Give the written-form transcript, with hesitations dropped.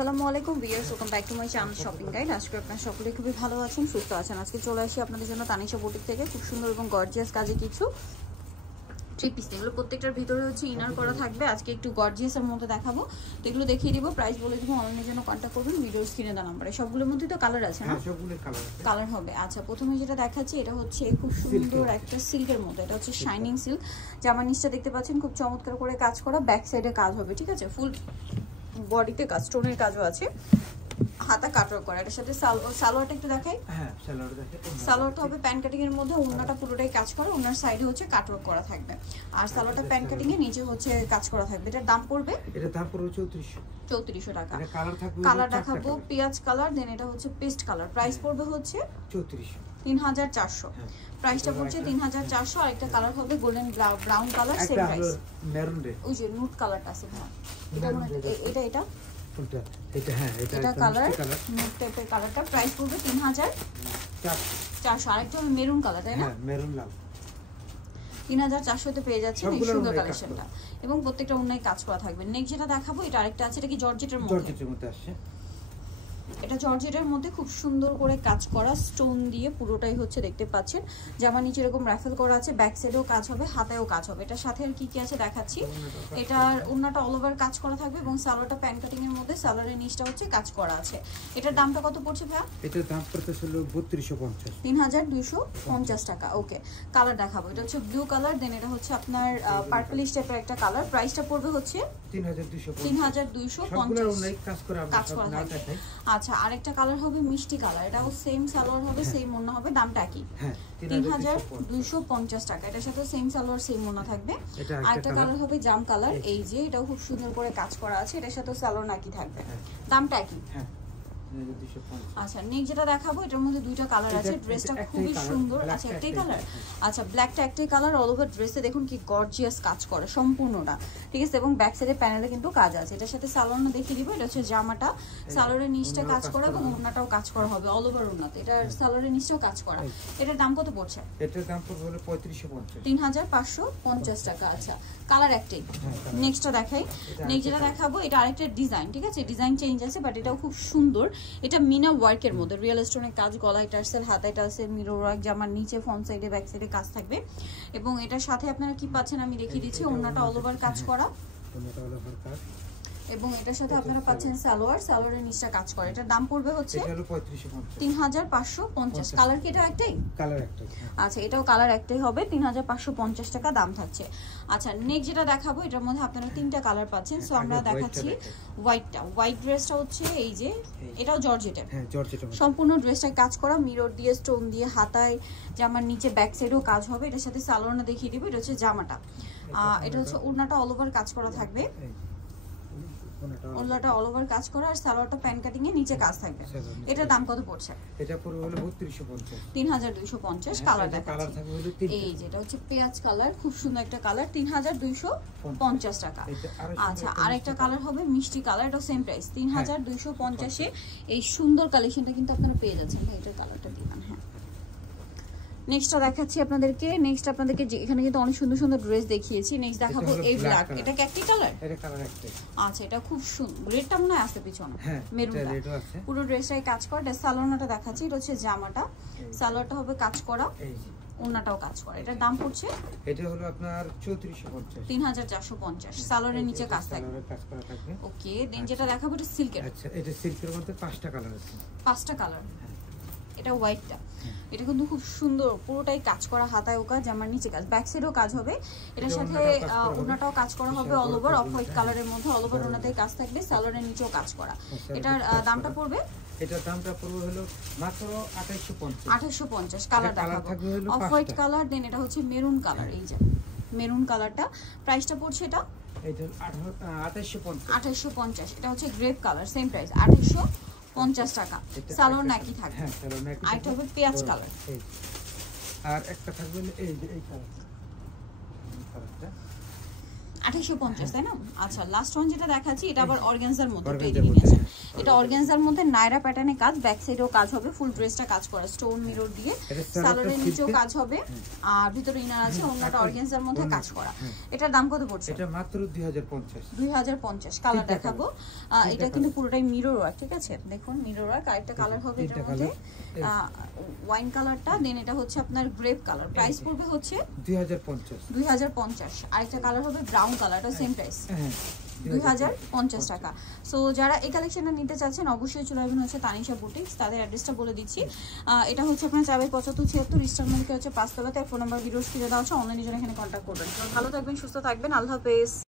আসসালামু আলাইকুম viewers, welcome back to my channel shopping guide. আজকে আপনারা সকলে খুবই ভালো আছেন, সুস্থ আছেন। আজকে চলে আসি আপনাদের জন্য তানিশা বুটিক থেকে খুব সুন্দর এবং গর্জিয়াস কাজে কিছু থ্রি পিস। এগুলো প্রত্যেকটার ভিতরে হচ্ছে ইনার করা থাকবে। আজকে একটু গর্জিয়াসের মধ্যে দেখাবো, তো এগুলো দেখিয়ে দিব, প্রাইস বলে দিব। অনলাইনের জন্য কন্ট্যাক্ট করবেন ভিডিওর স্ক্রিনে দেওয়া নাম্বারে। সবগুলোর মধ্যে তো কালার আছে না? কালার হবে। আচ্ছা, প্রথমে যেটা দেখাচ্ছি এটা হচ্ছে খুব সুন্দর একটা সিল্কের মধ্যে, এটা হচ্ছে শাইনিং সিল্ক। জামার নিচটা দেখতে পাচ্ছেন খুব চমৎকার করে কাজ করা, ব্যাক সাইডে কাজ হবে, ঠিক আছে? ফুল বডিতে কাজ, স্টোনের কাজও আছে, হাতা কাটওয়ার্ক করা। এটার সাথে সালোয়ারটা একটু দেখাই। হ্যাঁ, সালোয়ারটা হবে প্যান কাটিং এর মধ্যে, ওন্নাটা পুরোটাই কাজ করা, ওন্নার সাইডে হচ্ছে কাটওয়ার্ক করা থাকবে, আর সালোয়ারটা প্যান কাটিং এ নিচে হচ্ছে কাজ করা থাকবে। এটার দাম পড়বে, এটার দাম পড়বে 3400 টাকা। এটা কালার থাকবে, কালার দেখাবো পেঁয়াজ কালার, দেন এটা হচ্ছে পেস্ট কালার। প্রাইস পড়বে হচ্ছে 3400। প্রাইসটা পড়ছে 3400। আর একটা কালার হবে golden brown colour, same price. Maroon রে, ওই যে নুট কালারটা আছে। হ্যাঁ, এটা এটা হ্যাঁ, এটা কালার নুট টাইপের কালারটা। প্রাইস পড়বে 3400। আরেকটা হবে মেরুন কালার, তাই না? হ্যাঁ, মেরুন লাল। 3400 তে পেয়ে যাচ্ছেন এই সুন্দর কালেকশনটা, এবং প্রত্যেকটা অন্যায় কাজ করা থাকবে। নেক্সট যেটা দেখাবো, এটা আরেকটা আছে, এটা কি জর্জেটের মধ্যে আসছে। এটা জর্জেটের মধ্যে খুব সুন্দর করে কাজ করা, স্টোন দিয়ে পুরোটাই হচ্ছে দেখতে পাচ্ছেন। জামা নিচে এরকম রাফেল করা আছে, ব্যাক সাইডেও কাজ হবে, হাতায়ও কাজ হবে। এটার সাথে আর কি কি আছে দেখাচ্ছি। এটার ওন্নাটা অল ওভার কাজ করা থাকবে, এবং সালোয়ারটা প্যান কাটিং এর মধ্যে, সালোয়ারের নিচটা হচ্ছে কাজ করা আছে। এটার দামটা কত পড়ছে ভাইয়া? এটার দাম পড়তেছে 3250। 3250 টাকা। ওকে, কালার দেখাবো। এটা হচ্ছে ব্লু কালার, দেন এটা হচ্ছে আপনার পার্পলিশ টাইপের একটা কালার। প্রাইসটা পড়বে হচ্ছে 3250। কাজ করা থাকবে। আচ্ছা, আরেকটা কালার হবে মিষ্টি কালার, এটাও সেম সালোয়ার হবে, সেম ওন্না হবে, দামটা কি? 3250 টাকা। এটার সাথে সেম সালোয়ার, সেম ওন্না থাকবে। আরেকটা কালার হবে জাম কালার, এই যে এটাও খুব সুন্দর করে কাজ করা আছে, এটার সাথে সালোয়ার নাকি থাকবে, দামটা কি? আচ্ছা, নেক্সট যেটা দেখাবো, এটার মধ্যে দুইটা কালার আছে, ড্রেসটা খুবই সুন্দর। আচ্ছা, একটাই কালার। আচ্ছা, ব্ল্যাকটা একটাই কালার। অল ওভার ড্রেসে দেখুন কি গর্জিয়াস কাজ করে সম্পূর্ণটা, ঠিক আছে? এবং ব্যাক সাইডে প্যানেলে কিন্তু কাজ আছে। এটার সাথে সালোয়ারটা দেখিয়ে দিব। এটা হচ্ছে জামাটা, সালোয়ারের নিচটা কাজ করা এবং ওন্নাটাও কাজ করা হবে, অল ওভার ওন্নাতে। এটার সালোয়ারের নিচটাও কাজ করা। এটার দাম কত পড়ছে? এটার দাম পড়বে 3550। 3550 টাকা। আচ্ছা, কালার একটাই। নেক্সটটা দেখাই। নেক্সট যেটা দেখাবো, এটা আরেকটা ডিজাইন, ঠিক আছে? ডিজাইন চেঞ্জ আছে, বাট এটাও খুব সুন্দর। এটা মিনা ওয়ার্কের মধ্যে, রিয়েল স্টোনের কাজ, গলায় টার্সেল, হাতায় টার্সেল, মিরর ওয়ার্ক, জামার নিচে ফ্রন্ট সাইডে ব্যাক সাইডে কাজ থাকবে। এবং এটার সাথে আপনারা কি পাচ্ছেন আমি দেখিয়ে দিচ্ছি, ওন্নাটা অল ওভার কাজ করা, এবং এটার সাথে আপনারা পাচ্ছেন সালোয়ার, সালোয়ারের নিচটা কাজ করে। এটার দাম পড়বে হচ্ছে 3550। কালার কি এটা একটাই? কালার একটাই। আচ্ছা, এটাও কালার একটাই হবে, 3550 টাকা দাম থাকছে। আচ্ছা, নেক্সট যেটা দেখাবো, এটার মধ্যে আপনারা তিনটা কালার পাচ্ছেন। সো আমরা দেখাচ্ছি হোয়াইটটা। হোয়াইট ড্রেসটা হচ্ছে এই যে, এটাও জর্জেটের। হ্যাঁ, জর্জেটের সম্পূর্ণ ড্রেসটা কাজ করা, মিরর দিয়ে, স্টোন দিয়ে, হাতায়, জামার নিচে ব্যাক সাইডেও কাজ হবে। এটার সাথে সালোয়ারটা দেখিয়ে দিব। এটা হচ্ছে জামাটা, এটা হচ্ছে ওড়নাটা অল ওভার কাজ করা থাকবে, ওন্নাটা অল ওভার কাজ করা, আর সালোয়ারটা প্যান কাটিং এ নিচে কাজ থাকবে। এটার দাম কত পড়ছে? এটা পড়বে হলো 3250। 3250। কালার দেখাচ্ছি, এই যেটা হচ্ছে পেঁয়াজ কালার, খুব সুন্দর একটা কালার, 3250 টাকা। আচ্ছা, আরেকটা কালার হবে মিষ্টি কালার, এটা সেম প্রাইস 3250 এ। এই সুন্দর কালেকশনটা কিন্তু আপনারা পেয়ে যাচ্ছেন। ভাই, এটার কালারটা দিবেন। হ্যাঁ, নেক্সটটা দেখাচ্ছি আপনাদেরকে। নেক্সট আপনাদেরকে এখানে কিন্তু অনেক সুন্দর সুন্দর ড্রেস দেখিয়েছি। নেক্সট দেখাবো এই ব্ল্যাক। এটা কি একই কালার? এটা কালার একটাই। আচ্ছা, এটা খুব সুন্দর, রেডটা মনে হয় আছে পিছনে, মেরুনটা পুরো ড্রেসটাই কাজ করা। এটা সালোয়ারটা দেখাচ্ছি, এটা হচ্ছে জামাটা, সালোয়ারটা হবে কাজ করা, ওন্নাটাও কাজ করা। এটার দাম পড়ছে, এটা হলো আপনার 3450। 3450। সালোয়ারের নিচে কাজ থাকবে, ওকে। দেন যেটা দেখাবো এটা সিল্কের। আচ্ছা, এটা সিল্কের মধ্যে 5টা কালার আছে, 5টা কালার। এটা হোয়াইটটা, এটা কিন্তু খুব সুন্দর, পুরোটাই কাজ করা, হাতায় কাজ, জামার নিচে কাজ, ব্যাক সাইডেও কাজ হবে। এটার সাথে ওন্নাটাও কাজ করা হবে অল ওভার, অফ হোয়াইট কালারের মধ্যে অল ওভার ওন্নাতে কাজ থাকবে, সালোয়ারের নিচেও কাজ করা। এটার দামটা পড়বে, এটার দামটা পড়বে হলো মাত্র 2850। 2850। কালার দেখাবো অফ হোয়াইট কালার, দেন এটা হচ্ছে মেরুন কালার, এই যে মেরুন কালারটা। প্রাইসটা পড়ছে এটা 2850। এটা হচ্ছে গ্রেপ কালার, সেম প্রাইস 2850 টাকা। সালোয়ার নাকি থাকবে। হ্যাঁ, সালোয়ার নাকি। আইটা হবে পেঁয়াজ কালার, আর একটা থাকবে এই যে এই কালারটা 2850, তাই না? আচ্ছা, লাস্ট ওয়ান যেটা দেখাচ্ছি, এটা আবার অর্গানজার মধ্যে তৈরি আছে। এটা অর্গানজার মধ্যে নায়রা প্যাটার্নে কাজ, ব্যাক সাইডেও কাজ হবে, ফুল ড্রেসটা কাজ করা স্টোন মিরর দিয়ে, সালোয়ারের নিচেও কাজ হবে আর ভিতরে ইনার আছে, ওন্নাটা অর্গানজার মধ্যে কাজ করা। এটার দাম কত পড়ছে? এটা মাত্র 2050। 2050। কালার দেখাবো, এটা কিন্তু পুরোটাই মিরর ওয়ার্ক, ঠিক আছে? দেখুন মিরর ওয়ার্ক। আরেকটা কালার হবে এটার মধ্যে ওয়াইন কালারটা, দেন এটা হচ্ছে আপনার গ্রেপ কালার। প্রাইস পড়বে হচ্ছে 2050। আরেকটা কালার হবে ব্রাউন কালারটা, সেম প্রাইস 2050 টাকা। সো যারা এই কালেকশনটা নিতে চাচ্ছেন অবশ্যই চলে আসবেন হচ্ছে তানিশা বুটিক্স। তাদের অ্যাড্রেসটা বলে দিচ্ছি, এটা হচ্ছে আপনার 47576 ইস্টার্ন মার্কেটে হচ্ছে 5 তলাতে। ফোন নাম্বার ভিডিওস ফিরে দেওয়া আছে, অনলাইনে জন্য এখানে কন্ট্যাক্ট করবেন। ভালো থাকবেন, সুস্থ থাকবেন, আল্লাহ হাফেজ।